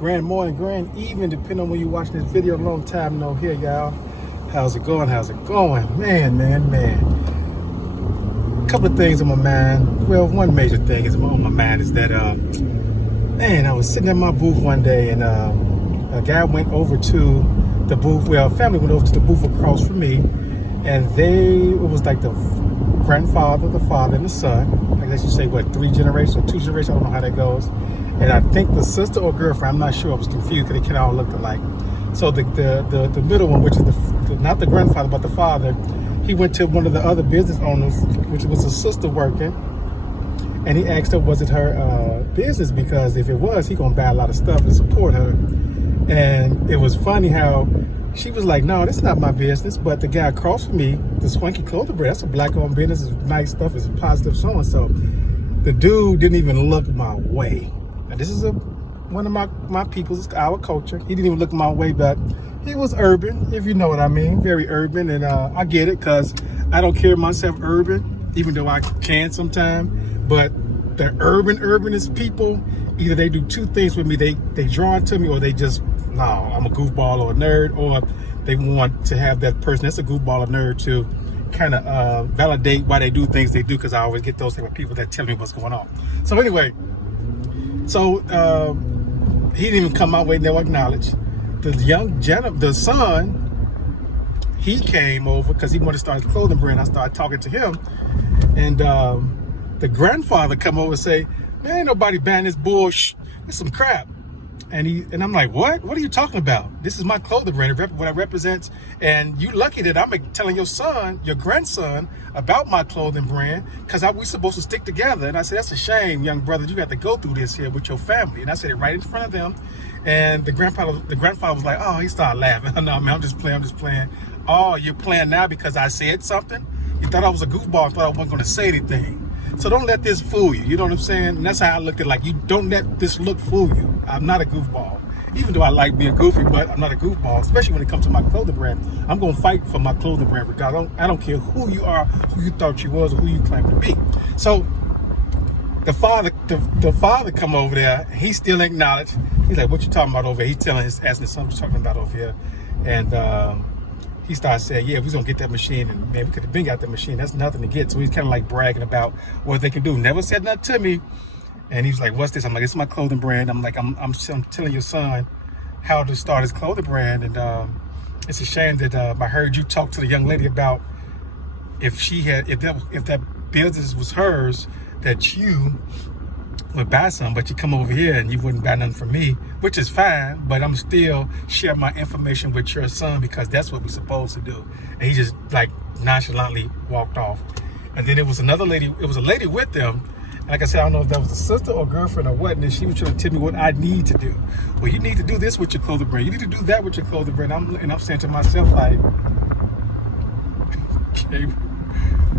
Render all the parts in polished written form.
grand morning, grand evening, depending on when you're watching this video. Long time no here, y'all. How's it going? How's it going? Man. A couple of things on my mind. Well, one major thing is on my mind is that, man, I was sitting in my booth one day and a guy went over to the booth. Well, a family went over to the booth across from me, and it was like the grandfather, the father, and the son. I guess you say, what, 3 generations or 2 generations? I don't know how that goes. And I think the sister or girlfriend, I'm not sure, I was confused because they kind of all looked alike. So the middle one, which is not the grandfather, but the father, he went to one of the other business owners, which was a sister working, and he asked her, was it her business? Because if it was, he gonna buy a lot of stuff and support her. And it was funny how she was like, no, that's not my business. But the guy across from me, the Swanky Clothing Brand, that's a black-owned business, it's nice stuff, it's positive, so and so. The dude didn't even look my way. Now, this is one of my people's, our culture. He didn't even look my way, but he was urban, if you know what I mean, very urban. And I get it, because I don't carry myself urban, even though I can sometimes. But the urbanist people, either they do 2 things with me. They draw it to me, or they just, no, I'm a goofball or a nerd, or they want to have that person that's a goofball or nerd to kind of validate why they do things they do, because I always get those type of people that tell me what's going on. So anyway, he didn't even come my way, never acknowledged. The young gentleman, the son, he came over because he wanted to start his clothing brand. I started talking to him, and the grandfather come over and say, man, ain't nobody buying this bullshit. It's some crap. And I'm like, what? What are you talking about? This is my clothing brand, what I represent. And you lucky that I'm telling your son, your grandson, about my clothing brand, because we're supposed to stick together. And I said, that's a shame, young brother. You got to go through this here with your family. And I said it right in front of them. And the grandfather was like, oh, he started laughing. No, man, I'm just playing. Oh, you're playing now because I said something? You thought I was a goofball and thought I wasn't going to say anything. So don't let this fool you. You know what I'm saying? And that's how I looked at it. Like, you don't let this look fool you. I'm not a goofball. Even though I like being goofy, but I'm not a goofball, especially when it comes to my clothing brand. I'm going to fight for my clothing brand regardless. I don't care who you are, who you thought you was, or who you claim to be. So the father come over there. He still acknowledged. He's like, what you talking about over here? He's asking his son what you talking about over here. And he started saying, yeah, we're going to get that machine. And man, we could have been got that machine. That's nothing to get. So he's kind of like bragging about what they can do. Never said nothing to me. And he's like, what's this? I'm like, it's my clothing brand. I'm like, I'm telling your son how to start his clothing brand. And it's a shame that I heard you talk to the young lady about if that business was hers, that you would buy some, but you come over here and you wouldn't buy nothing from me, which is fine, but I'm still share my information with your son because that's what we're supposed to do. And he just like nonchalantly walked off. And then it was another lady, it was a lady with them. And like I said, I don't know if that was a sister or girlfriend or what, and she was trying to tell me what I need to do. Well, you need to do this with your clothing brand. You need to do that with your clothing brand. And I'm saying to myself, like, okay,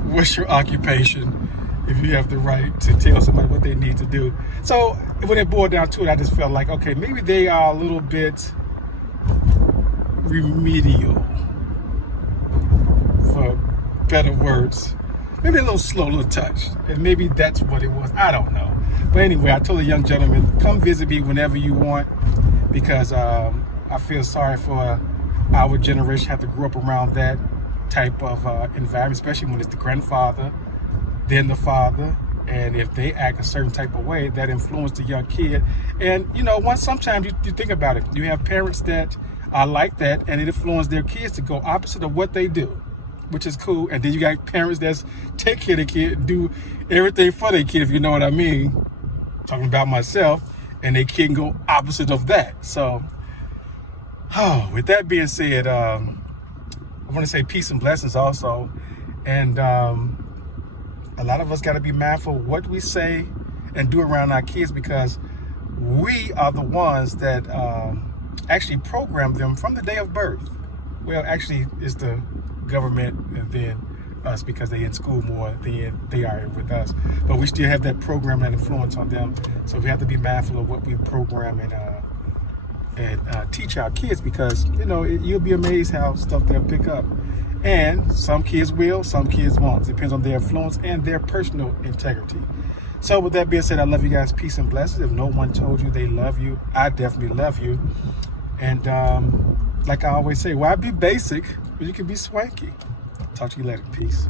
what's your occupation? If you have the right to tell somebody what they need to do. So when it boiled down to it, I just felt like, okay, maybe they are a little bit remedial, for better words. Maybe a little slow, a little touch. And maybe that's what it was. I don't know. But anyway, I told the young gentleman, come visit me whenever you want, because I feel sorry for our generation have to grow up around that type of environment, especially when it's the grandfather, then the father, and if they act a certain type of way, that influence the young kid. And you know, sometimes you think about it, you have parents that are like that, and it influences their kids to go opposite of what they do, which is cool. And then you got parents that take care of the kid and do everything for their kid, if you know what I mean. Talking about myself, and they kid can go opposite of that. So, with that being said, I want to say peace and blessings also. And a lot of us got to be mindful of what we say and do around our kids, because we are the ones that actually program them from the day of birth. Well, actually, it's the government and then us, because they in school more than they are with us. But we still have that program and influence on them. So we have to be mindful of what we program and teach our kids, because, you know, you'll be amazed how stuff they'll pick up. And some kids will, some kids won't. It depends on their influence and their personal integrity. So with that being said, I love you guys. Peace and blessings. If no one told you they love you, I definitely love you. And like I always say, why be basic when you can be swanky? Talk to you later. Peace.